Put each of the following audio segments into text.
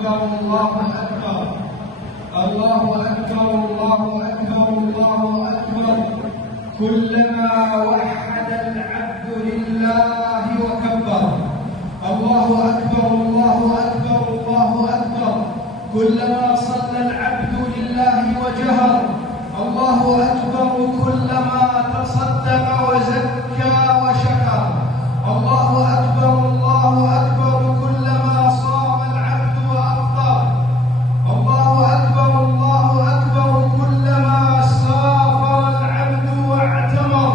أكبر الله أكبر الله أكبر الله أكبر الله أكبر. كلما وحد العبد لله وكبر. الله أكبر الله أكبر الله أكبر. كلما صلى العبد لله وجهر. الله أكبر كلما تصدق وزكى وشكر. الله أكبر الله أكبر كلما صام العبد وأفطر. الله أكبر كلما سافر العبد واعتمر.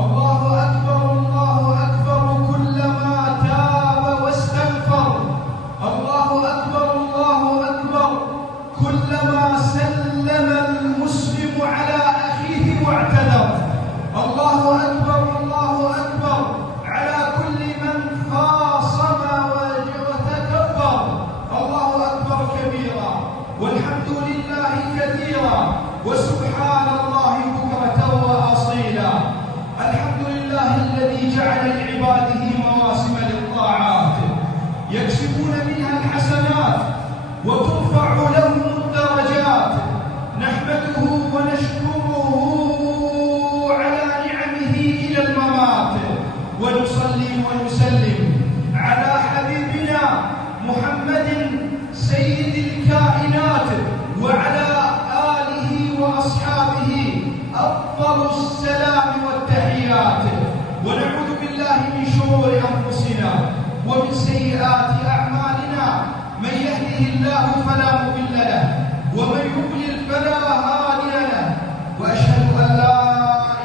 الله أكبر كلما تاب واستغفر. الله أكبر كلما سلم المسلم على أخيه واعتذر. الله أكبر على كل من خاصم وتكبر. الله أكبر كبيرا والحمد لله كثيرا وسبحان الله بكرة وأصيلا. الحمد لله الذي جعل لعباده مواسم للطاعات يكسبون منها الحسنات وترفع لهم الدرجات. نحمده ونشكره على نعمه إلى الممات، ونصلي ونسلم على حبيبنا محمد سيد الكائنات وعلى آله وأصحابه أفضل السلام والتحيات. ونعوذ بالله من شرور أنفسنا ومن سيئات أعمالنا. من يهده الله فلا مضل له ومن يضلل فلا هادي له. وأشهد أن لا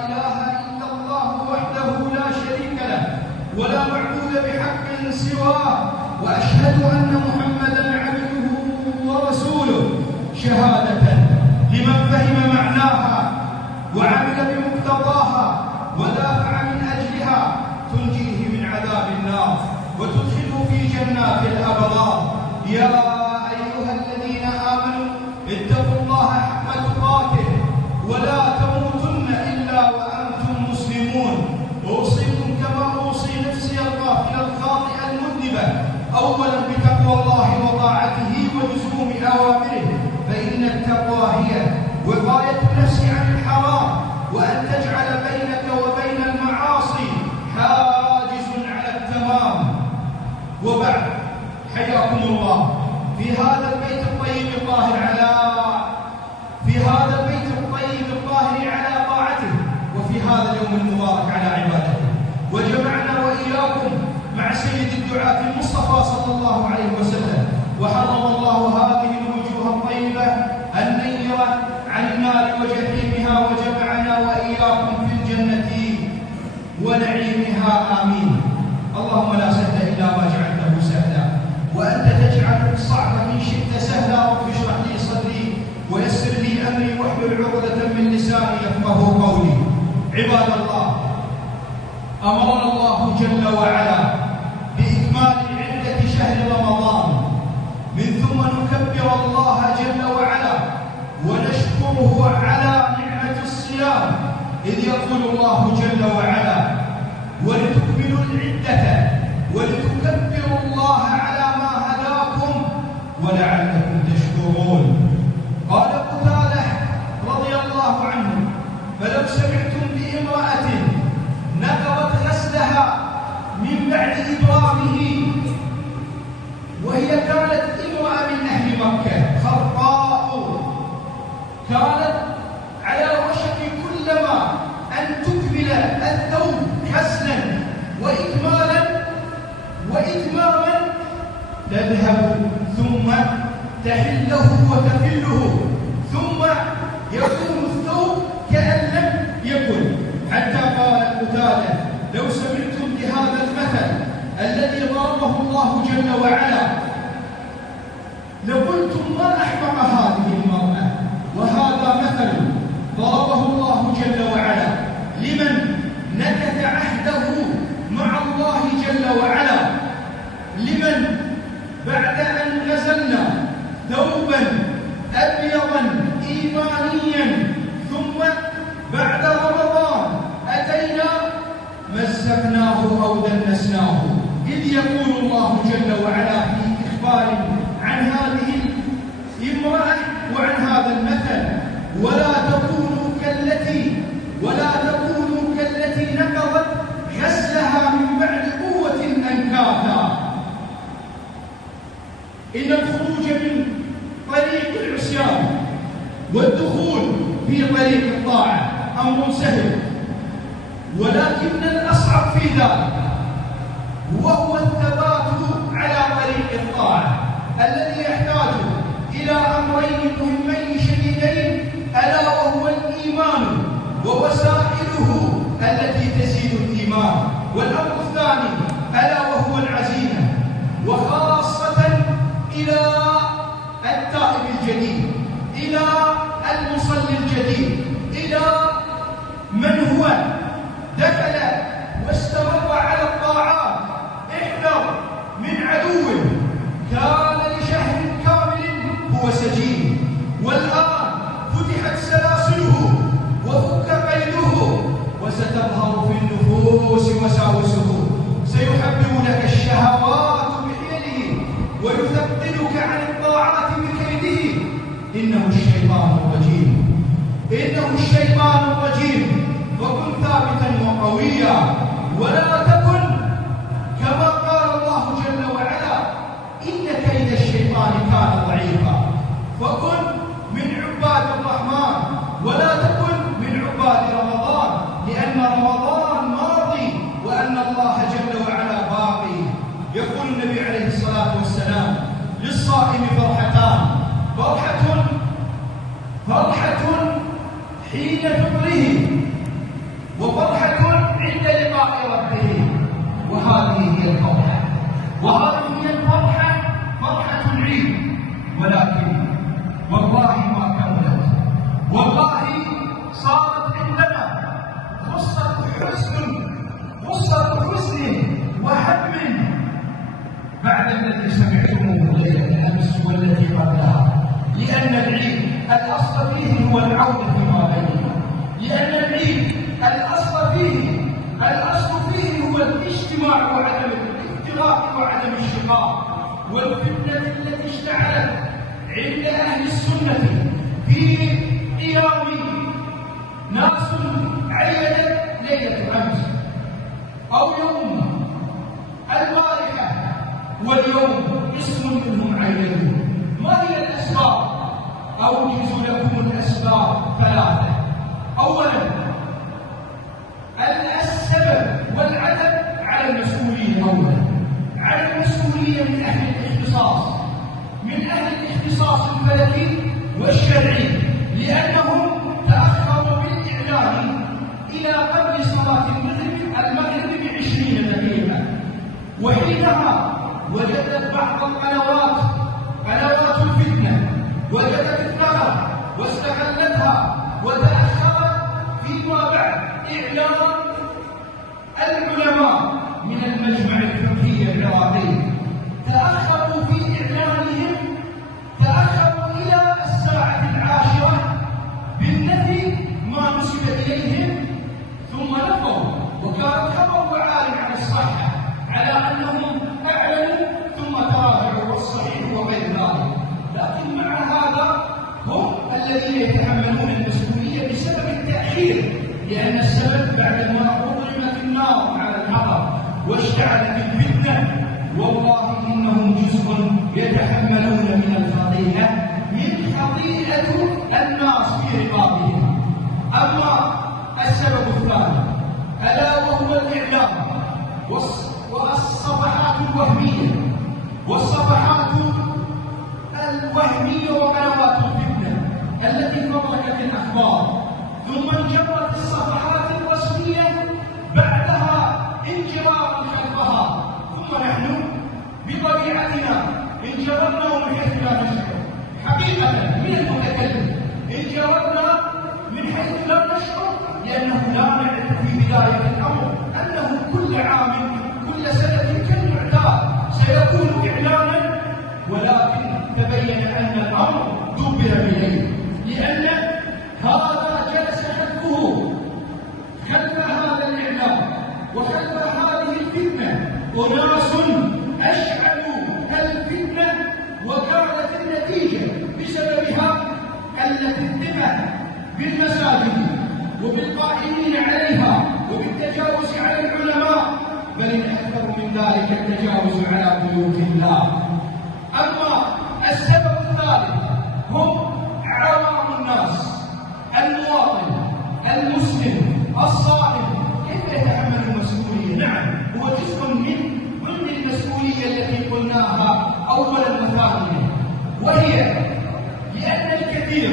إله إلا الله وحده لا شريك له ولا معبود بحق سواه. وأشهد أن محمدًا عبده ورسوله شهادة لمن فهم معناها وعمل بمقتضاها ودافع من أجلها تنجيه من عذاب النار وتدخله في جنات الأبرار. يا أيها الذين آمنوا اتقوا الله حق تقاته ولا تموتن إلا وأنتم مسلمون. أوصيكم كما أوصي نفسي الغافلة الخاطئة المذنبة أولا بتقوى الله وطاعته ولزوم أوامره، فإن التقوى هي وقاية النفس عن الحرام وأن تجعل بينك وبين المعاصي حاجز على التمام. وبعد، حياكم الله في هذا البيت الطيب الطاهر على طاعته، وفي هذا اليوم المبارك على عبادته. وجمعنا وإياكم مع سيد الدعاة المصطفى صلى الله عليه وسلم. وحرم الله هذه الوجوه الطيبة النيرة عن النار وجحيمها، وجمعنا وإياكم في الجنة ونعيمها. آمين. اللهم لا سهل إلا ما جعلته سهلا، وأنت تجعل الصعب إن شئت سهلا. رب اشرح لي صدري ويسر لي أمري واحلل عقدة من لساني يفقهوا قولي. عباد الله، أمرنا الله جل وعلا بإكمال عدة شهر رمضان، من ثم نكبر الله جل وعلا ونشكره على نعمة الصيام، إذ يقول الله جل وعلا: ولتكملوا العدة ولتكبروا الله على ما هداكم ولعلكم تشكرون. قال قتادة رضي الله عنه: فلو سمعتم بامرأة نقضت غسلها من بعد إبرامه، وهي كانت امرأة من أهل مكة خرقاء، كانت على وشك كلما أن تكمل الثوب حسنا وإتماما تذهب ثم تحله وتفله، ثم يكون الثوب كأن لم يكن، حتى قال قتادة: لو سمعتم بهذا المثل الذي ضربه الله جل وعلا لقلتم ما أحمق هذه المرأة. وهذا مثل ضربه الله جل وعلا لمن نكث عهده مع الله جل وعلا، لمن بعد أن نزلنا ثوبا أبيضا إيمانيا ثم بعد رمضان أتينا مزقناه أو دنسناه، إذ يقول الله جل وعلا في إخبار عن ولا تكونوا كالتي نقضت غزلها من بعد قوة أنكاثا. إن الخروج من طريق العصيان والدخول في طريق الطاعة أمر سهل، ولكن الأصعب في ذلك وهو الثبات على طريق الطاعة الذي يحتاج إلى أمرين مهمين شديدين، ألا وهو الإيمان ووسائله التي تزيد الإيمان، والأمر الثاني ألا وهو العزيمة، وخاصة إلى التائب الجديد، إلى المصلي الجديد، إلى من هو دخل واستمر على الطاعات. احذر من عدو كان لشهر كامل هو سجين، والآن فتحت سلاسله وفك قيده، وستظهر في النفوس وساوسه. سيحبب لك الشهوات بحيله ويثقلك عن الطاعات بكيده. إنه الشيطان الرجيم، فكن ثابتا وقويا، ولا تكن كما قال الله جل وعلا: إن كيد الشيطان كان ضعيفا. فكن من عباد الرحمن ولا تكن من عباد رمضان، لأن رمضان ماضي وأن الله جل وعلا باقي. يقول النبي عليه الصلاة والسلام: للصائم فرحتان، فرحة حين فطره، وفرحة عند لقاء ربه. وهذه هي الفرحة، فرحة العيد، ولكن والله ما كملت، والله صارت عندنا غصة حزن وهم بعد الذي سمعتموه ليلة الأمس والتي قبلها. لأن العيد الأصل فيه هو العودة فيما بيننا، لأن العيد الأصل فيه هو الاجتماع وعدم الافتراق وعدم الشقاق. والفتنة التي اشتعلت عند أهل السنة في قيام ناس عينت ليلة أمس أو يوم البارحة واليوم اسم منهم عينوه. ما هي الأسباب؟ أوجز لكم الأسباب ثلاثة. أولا، السبب والعدد على المسؤولية. أولا، على المسؤولية من أهل الاختصاص الفلكي والشرعي، لأنهم تأخروا بالإعلان إلى قبل صلاة المغرب ب20 دقيقة، وحينها وجدت بعض قنوات الفتنة وجدت الثغر واستغلتها وتأخرت فيما بعد إعلان العلماء من المجمع الفقهي العراقي. تأخروا في إعلانهم، تأخروا إلى الساعة 10 بالنفي ما نسب إليهم، ثم نفوا، وكان خبر عال عن الصحة على أنهم أعلنوا ثم تراجعوا، والصحيح وغير ذلك. لكن مع هذا هم الذين يتحملون المسؤولية بسبب التأخير، لأن السبب بعدما أظلمت النار على الحطب واشتعلت الفتنة، والله إنهم جزء يتحملون من الخطيئة، من خطيئة الناس في رقابهم. أما السبب الثاني ألا وهو الإعلام والصفحات الوهمية وقنوات الفتنة التي فرقت الأخبار، ثم انجرت الصفحات الرسمية بعدها انجرارا خلفها، ثم نحن بطبيعتنا انجررنا من حيث لا نشعر. حقيقة من المتكلم انجررنا من حيث لا نشعر، لأنه لا نعرف في بداية الأمر أنه كل عام كل سنة كالمعتاد سيكون إعلانا، ولكن تبين أن الأمر دبر إليه، لأن هذا جلس خلف هذا الإعلام وخلف هذه الفتنة أناس أشعلوا الفتنة، وكانت النتيجة بسببها الثقة بالمساجد وبالقائمين عليها وبالتجاوز على العلماء، بل الأكثر من ذلك التجاوز على بيوت الله. أما السبب الثالث هم عوام الناس، المواطن المسلم الصائم كيف يتحمل المسؤولية؟ نعم، هو جزء من ضمن المسؤولية التي قلناها أولا وثانيا، وهي لأن الكثير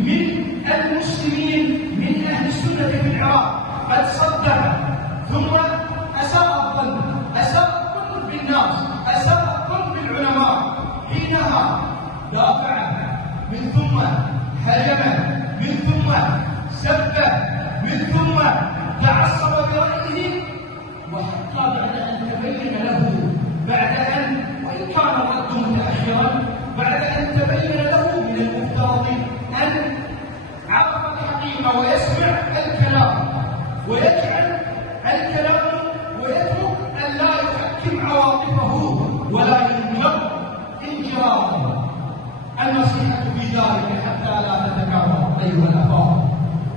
من المسلمين من أهل السنة في العراق قد صدق ثم أساء الظن بالناس، أساء الظن بالعلماء، حينها دافع من ثم هجم من ثم سب من ثم تعصب برأيه، وحتى بعد أن تبين له وإن كان الرد متأخرا، بعد أن تبين له من المفترض أن عرف الحقيقة ويسمع الكلام ويجعل الكلام ويترك أن لا يحكم عواطفه ولا ينجر انجرارا. النصيحة في ذلك حتى لا تتكرر أيها الأخوة،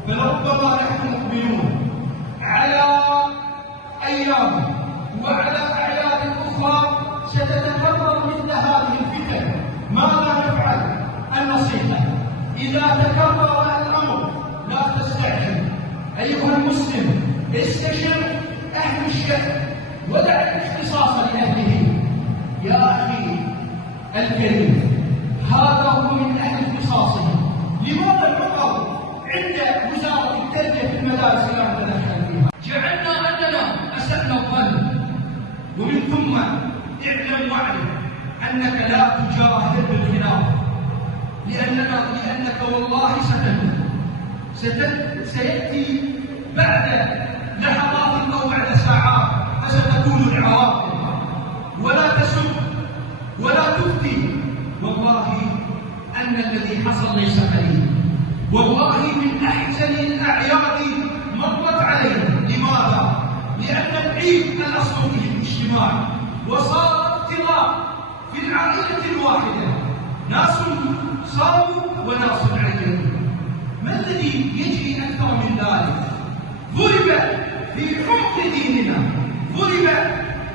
فلربما نحن مقبلون على أيام وعلى أعياد أخرى ستتكرر مثل هذه الفتن. ماذا نفعل؟ النصيحة إذا تكرر الأمر لا تستعجل أيها المسلم، استشر أهل الشأن ودع الاختصاص لأهله. يا أخي الكريم، هذا هو من أهل اختصاصه، لماذا العقل عند وزارة التربية في المدارس لا نتدخل فيها؟ جعلنا أننا أسأنا الظن، ومن ثم اعلم واعلم أنك لا تجاهر بالخلاف، لأنك والله سيأتي بعد لحظات أو بعد ساعات فستكون العواقب. ولا تسب ولا تفتي، والله أن الذي حصل ليس قليل، والله من أحسن الأعياد مرت علينا. لماذا؟ لأن العيد الأصل فيه الاجتماع، وصار اختلاط في العائلة الواحدة، ناس صاموا وناس عيدوا. ما الذي يجري أكثر من ذلك؟ ضرب في حق ديننا، ضرب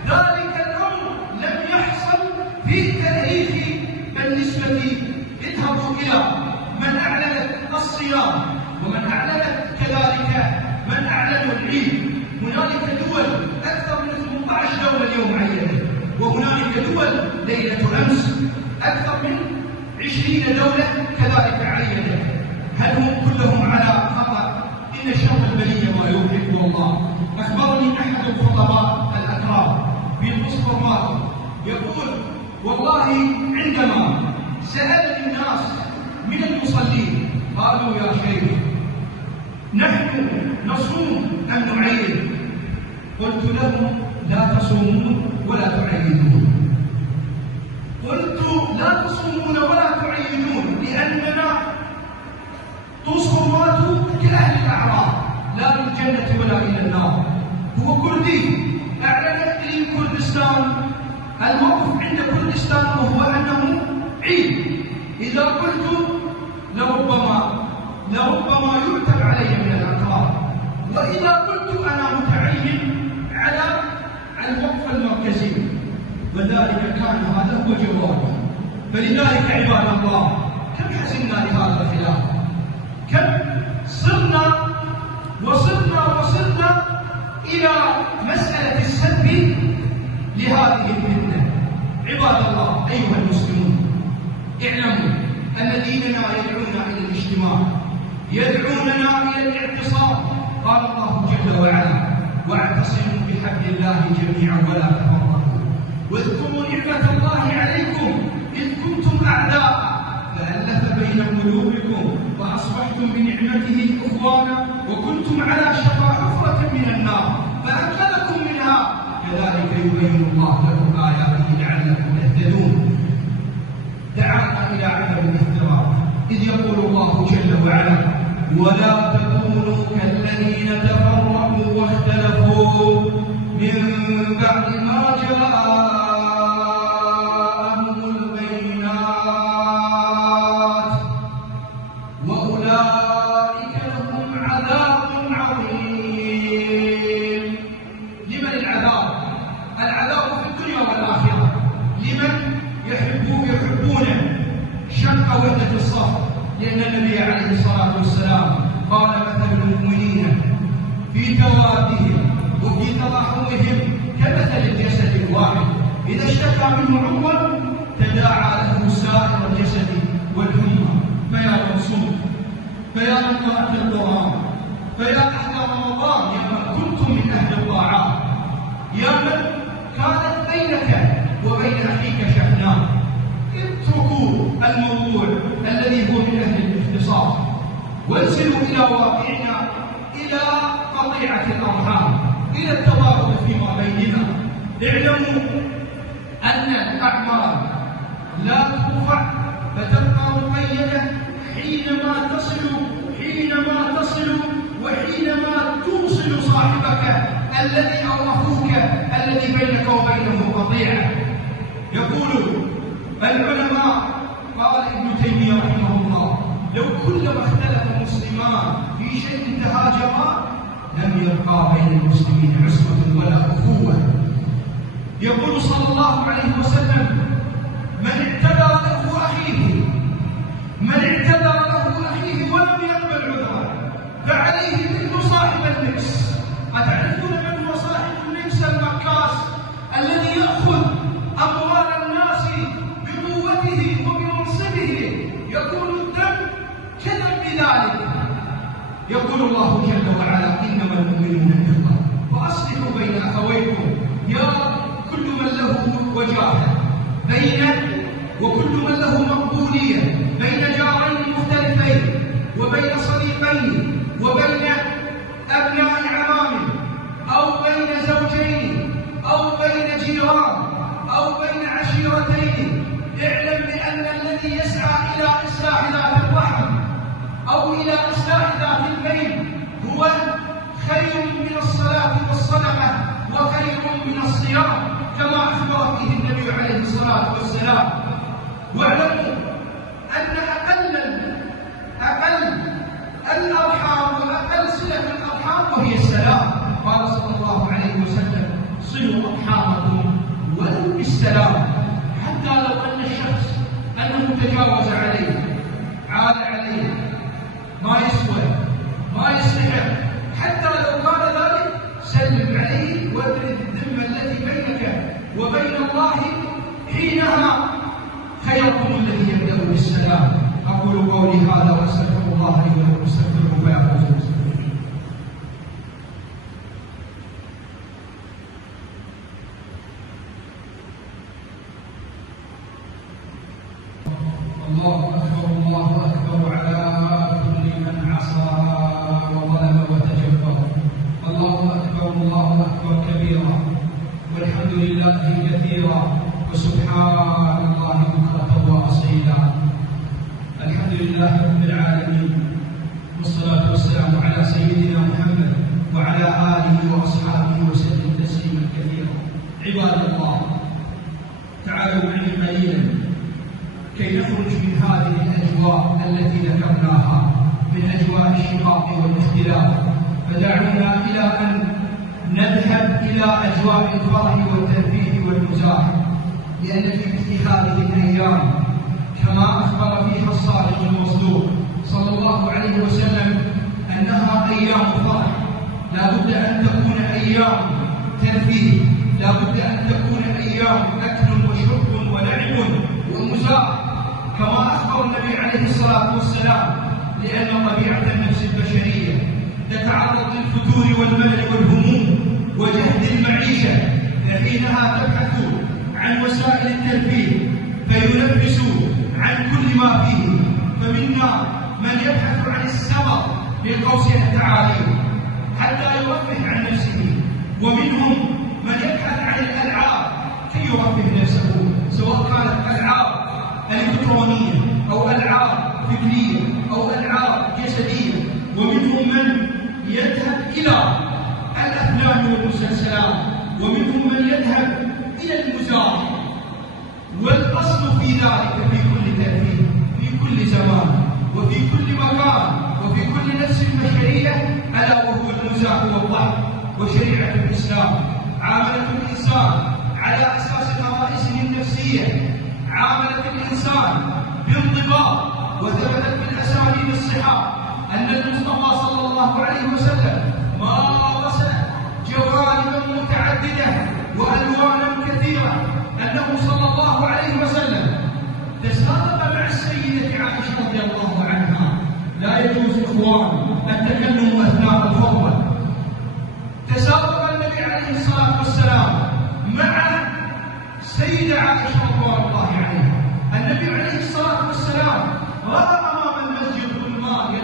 ذلك الأمر لم يحصل في التاريخ بالنسبة. اذهبوا إلى من أعلنت الصيام ومن أعلنت كذلك من أعلنوا العيد. هنالك دول أكثر من 18 دولة اليوم عيدت، وهنالك دول ليلة أمس أكثر من 20 دولة كذلك عيدت. هل هم كلهم على خطأ؟ إن شر البلية ما يوحد الله. أخبرني أحد الخطباء الأكرام بالسوبر ماركت يقول: والله عندما سأل الناس من المصلين قالوا: يا شيخ نحن نصوم أم نعيد؟ قلت لهم: لا تصومون ولا تعيدون. قلت: لا تصومون ولا تعيدون لأننا تصومات كأهل الأعراض، لا للجنة ولا إلى النار. هو كردي أعلن لكردستان، الموقف عند كردستان وهو أنه عيد. إذا قلت لربما يعتب علي من الأقرار، وإذا قلت أنا متعين على الوقف المركزي، وذلك كان هذا هو جوابي. فلذلك عباد الله، كم حزنا لهذا الخلاف، كم وصلنا إلى مسألة السب لهذه الفتنة. عباد الله أيها المسلمون، اعلموا أن ديننا يدعونا إلى الاجتماع، يدعوننا إلى الاعتصام. قال الله جل وعلا: واعتصموا بحبل الله جميعا ولا تفرقوا، واذكروا نعمة الله عليكم إذ كنتم أعداء فألف بين قلوبكم فأصبحتم بنعمته إخوانا وكنتم على شفا حفرة من النار فأنقذكم منها كذلك يبين الله لكم آياته لعلكم تهتدون. دعانا إلى عدم الافتراق، إذ يقول الله جل وعلا: ولا تكونوا كالذين تفرقوا واختلفوا من بعد ما جاءهم البينات وأولئك يحبون شق وحدة الصف، لأن النبي عليه الصلاة والسلام قال: مثل المؤمنين في توادهم وفي تراحمهم كمثل الجسد الواحد إذا اشتكى منه عضو تداعى له سائر الجسد والهمة. فيا منصوم، فيا من قرأت القرآن، فيا أهل رمضان، يا من كنتم من أهل الطاعات، يا من كانت بينك وبين أخيك شحناء، اتركوا الموضوع الذي هو من أهل الاختصاص وانزلوا إلى واقعنا، إلى قطيعة الأرحام، إلى التواصل فيما بيننا. اعلموا أن الأعمال لا ترفع فتبقى مقيدة حينما تصل وحينما توصل صاحبك الذي أو أخوك الذي بينك وبينه قطيعة. يقول العلماء، قال ابن تيمية رحمه الله: لو كلما اختلف مسلمان في شيء تهاجما لم يبقى بين المسلمين عصمة ولا أخوة. يقول صلى الله عليه وسلم: من اعتذر له أخيه ولم يقبل عذره فعليه مثل صاحب المكس. أتعرفون من هو صاحب المكس؟ المكاس الذي يأخذ أموال الناس بقوته وبمنصبه، يكون الدم كذب بذلك. يقول الله جل وعلا: إنما المؤمنون إخوة فأصلحوا بين أخويكم. يا كل من له وجاهة وكل من له مقبولية بين جارين مختلفين وبين صديقين وبين أبناء عمام أو بين زوجين أو بين جيران أو بين عشيرتين، اعلم بأن الذي يسعى إلى إصلاح ذات الرحم أو إلى إصلاح ذات البين هو خير من الصلاة والصدقة وخير من الصيام، كما أخبر فيه النبي عليه الصلاة والسلام. واعلموا أن أقل الأرحام وأقل صلة الأرحام وهي السلام. قال صلى الله عليه وسلم: صلوا أرحامكم ولو بالسلام. حتى لو أن الشخص أنه تجاوز عليه، عاد عليه، ما يسوى، ما يستحق، حتى لو قال ذلك سلم عليه وابرد الذمة التي بينك وبين الله، حينها خيركم الذي يبدأ بالسلام. أقول قولي هذا وأستغفر الله لي ولكم، استغفروه فيا فوز المستغفرين. الله أكبر، الله أكبر على كل من عصى وظلم وتجبر. الله أكبر، الله أكبر كبيرا، والحمد لله كثيرا، وسبحان الله بكرة وأصيلا. الحمد لله رب العالمين، والصلاة والسلام على سيدنا محمد وعلى آله وأصحابه وسلم تسليما كثيرا. عباد الله، تعالوا معي قليلا كي نخرج من هذه الأجواء التي ذكرناها من أجواء الشقاق والاختلاف، فدعونا إلى أن نذهب إلى أجواء الفرح والترفيه والمزاح، لأن في مثل هذه الأيام كما أخبر فيها الصادق المصدوق صلى الله عليه وسلم أنها أيام فرح، لا بد أن تكون أيام ترفيه، لا بد أن تكون أيام أكل وشرب ولعب ومزاح، كما أخبر النبي عليه الصلاة والسلام، لأن طبيعة النفس البشرية تتعرض للفتور والملل والهموم وجهد المعيشة، فحينها تبحث عن وسائل الترفيه فينفس عن كل ما فيه. فمنا من يبحث عن السمر للقوسية التعاليم حتى يرفه عن نفسه، ومنهم من يبحث عن الألعاب كي يرفه نفسه، سواء كانت ألعاب إلكترونية أو ألعاب فكرية أو ألعاب جسدية، ومنهم من يذهب إلى الأفلام والمسلسلات، ومنهم من يذهب إلى المزاح. والأصل في ذلك في كل ترفيه، في كل زمان وفي كل مكان وفي كل نفس بشرية، ألا وهو المزاح والضحك. وشريعة الإسلام عاملة الإنسان على أساس خصائصه النفسية، عاملت الإنسان بانضباط، وثبتت من أسانيد الصحاح أن المصطفى صلى الله عليه وسلم مارس جوانبا متعددة وألوانا كثيرة، أنه صلى الله عليه وسلم تسابق مع السيدة عائشة رضي الله عنها. لا يجوز إخوان التكلم أثناء الخطبة. تسابق النبي عليه الصلاة والسلام مع السيدة عائشة رضوان الله عنها. النبي عليه الصلاة والسلام رأى أمام المسجد غلمان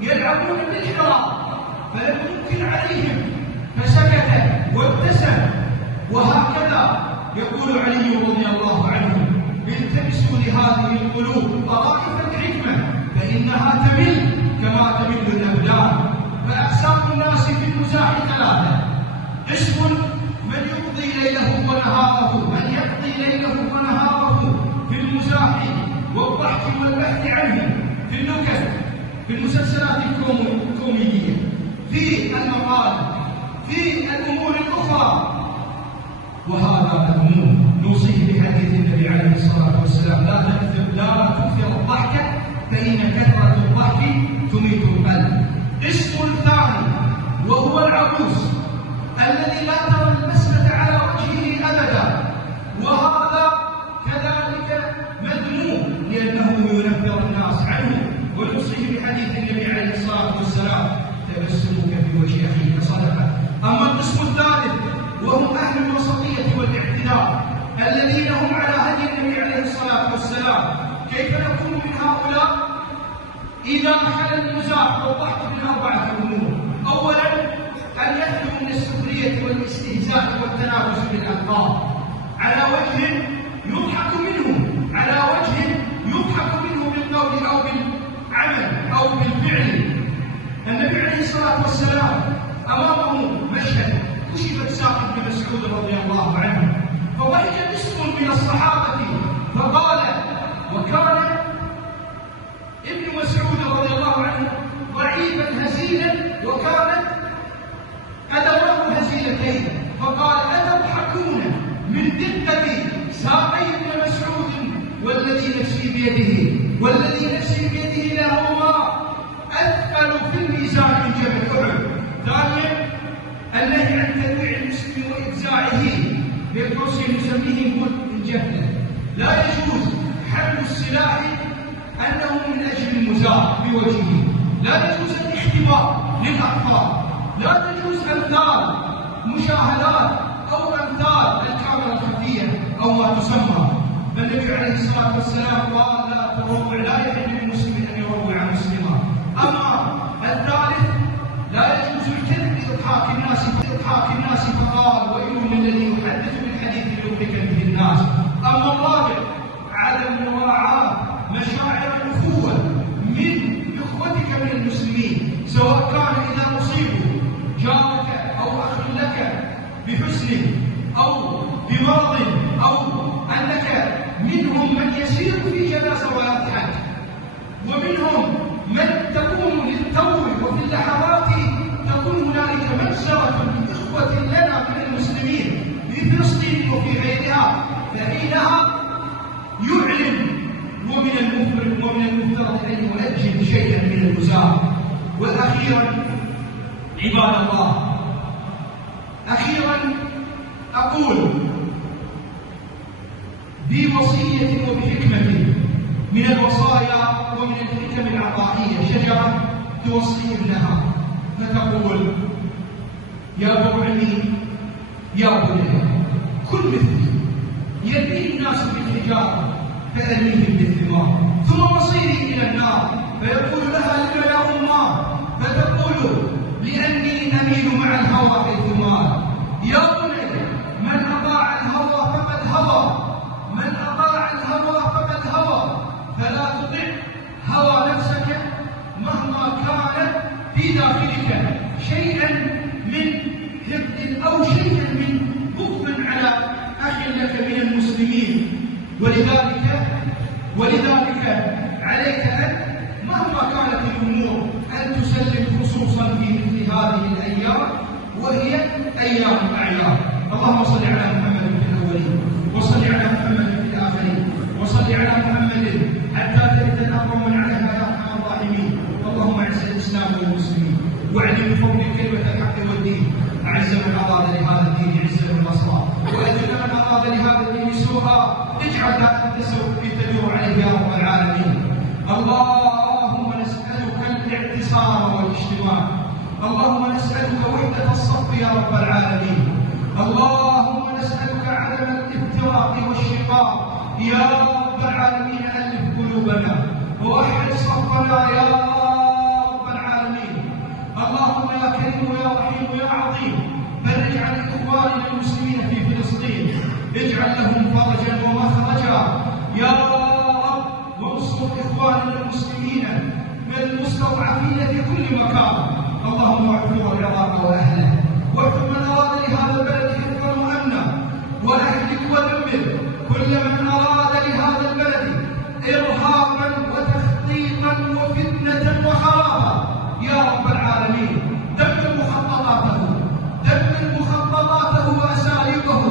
يلعبون بالحراب، فلم ينكر عليهم فسكت وابتسم. وهكذا يقول علي رضي الله عنه: التمسوا لهذه القلوب طرائف الحكمة فإنها تمل كما تمل الأبدان. فأقسام الناس في المزاح ثلاثة: قسم من يقضي ليله ونهاره في المزاح والضحك والبحث عنه، في النكت، في المسلسلات الكوميدية، في المقال، في الأمور الأخرى، وهذا مذموم. نوصيه بحديث النبي عليه الصلاة والسلام: لا تكثر الضحك فإن كثرة الضحك تميت القلب. قسم ثاني وهو العبوس الذي لا ترى البسمة على وجهه أبدا، وهذا كذلك مذموم لأنه ينفر الناس عنه. ونوصيه بحديث النبي عليه الصلاة والسلام: تبسمك في وجه أخيك صدقة. أما القسم الثالث وهم أهل الوسطية والاعتدال الذين هم على هدي النبي عليه الصلاة والسلام. كيف نكون من هؤلاء؟ إذا خلا المزاح والضحك من أربعة أمور: أولاً أن يخلو من السخرية والاستهزاء والتنافس بالألقاب على وجه يضحك منه بالقول أو بالعمل أو بالفعل. النبي عليه الصلاة والسلام أمامه مشهد: كشفت ساق ابن مسعود رضي الله عنه، فضحك قسم من الصحابة فقال، وكان ابن مسعود رضي الله عنه ضعيفا هزيلا وكانت أدواه هزيلتين، فقال: أتضحكون من دقة ساقي ابن مسعود والذي نفسي بيده لهما أثقل في الميزان من جبل أحد. ثانيا النهي عن تنويع المسلم وإفزاعه، بالقرص نسميه الجهل. لا يجوز حمل السلاح أنه من أجل المزاح بوجهه، لا يجوز الاختبار للأطفال، لا تجوز أمثال مشاهدات أو أمثال الكاميرا الخفية أو ما تسمى. فالنبي عليه الصلاة والسلام قال: لا يحل للمسلم أن يروع مسلما. أما الثالث: لا يجوز الكذب لإضحاك الناس فقال: ويل للذي يحدث بالحديث ليضحك به الناس. أما الرابع: عدم مراعاة مشاعر الأخوة من إخوتك من المسلمين، سواء كان إذا أصيبوا جارك أو أخ لك بحزن أو بمرض، أو أنك منهم من يسير في جنازة ويضحك، ومنهم من تكون للتو وفي اللحظات تكون هنالك مجزرة لإخوة لنا من المسلمين في فلسطين وفي غيرها، فحينها يعلن. ومن المفترض أن يؤجل شيئا من المزاح. وأخيرا عباد الله، أقول بوصية وبحكمة من الوصايا ومن الحكم العطائية: شجرة توصي ابنها فتقول: يا بعلي يا بني كن مثلي، يرميه الناس بالحجارة فأرميهم بالثمار، ثم مصيري إلى النار، فيقول لها: لما يا أماه؟ فتقول: لأني أميل مع الهوى حيث مال. يا بني من أطاع الهوى فقد هوى، فلا تطع هوى نفسك مهما كان في داخلك شيئا من حقد أو شيئا من بغض على أخ لك من المسلمين. ولذلك عليك أن مهما كانت الأمور أن تسلم، خصوصا في مثل هذه الأيام وهي أيام الأعياد. اللهم صل على محمد في الأولين وصل على محمد في الآخرين. صل على محمد حتى ترث الأرض من عليها يا أرحم الراحمين. اللهم أعز الإسلام والمسلمين واعلم بفضل كلمة الحق والدين. أعز من أراد لهذا الدين عزا ونصرا، وأذل من أراد لهذا الدين سوءا. اجعل ذات التسوء تدور عليه يا رب العالمين. اللهم نسألك الاعتصام والاجتماع، اللهم نسألك وحدة الصف يا رب العالمين. اللهم نسألك عدم الافتراق والشقاق يا رب العالمين. ألف قلوبنا ووحد صفنا يا رب العالمين. اللهم يا كريم يا رحيم يا عظيم، فرج عن إخواننا المسلمين في فلسطين، اجعل لهم فرجا ومخرجا يا رب. وانصر إخواننا المسلمين من المستضعفين في كل مكان. اللهم اعفو العراق وأهله، واحفظ من أراد لهذا البلد حفظا وأمنا، وأهلك ودمر كل من أراد لهذا البلد إرهابا وتخطيطا وفتنة وخرابا يا رب العالمين. دمر مخططاته وأساليبه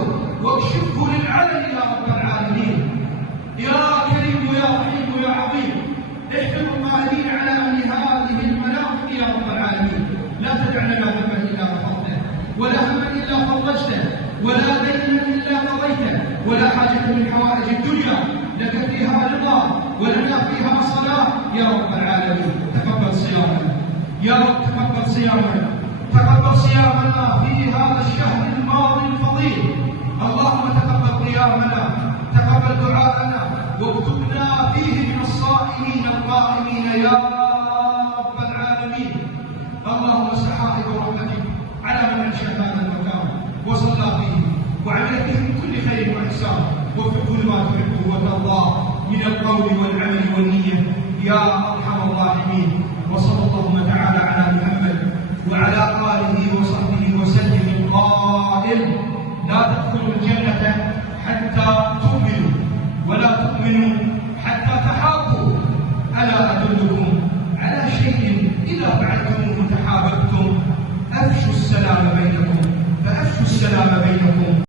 واكشفه للعلن يا رب العالمين. يا كريم يا رحيم يا عظيم، احفظ القائمين على أمن هذه المناطق يا رب العالمين. لا تدع لنا ذنبا إلا غفرته، ولا هما إلا فرجته، ولا دينا إلا قضيته، ولا حاجة من حوائج الدنيا لك فيها رضا ولنا فيها صلاة يا رب العالمين. تقبل صيامنا يا رب، تقبل صيامنا، تقبل صيامنا في هذا الشهر الماضي الفضيل. اللهم تقبل قيامنا، تقبل دعاءنا، واكتبنا فيه من الصائمين القائمين يا رب العالمين. اللهم سحائب رحمتك على من انشا هذا المكان وصلى فيه وعمل فيه من كل خير واحسان، وفق ما تحبه وترضاه من القول والعمل والنيه يا ارحم الراحمين. وصلى اللهم تعالى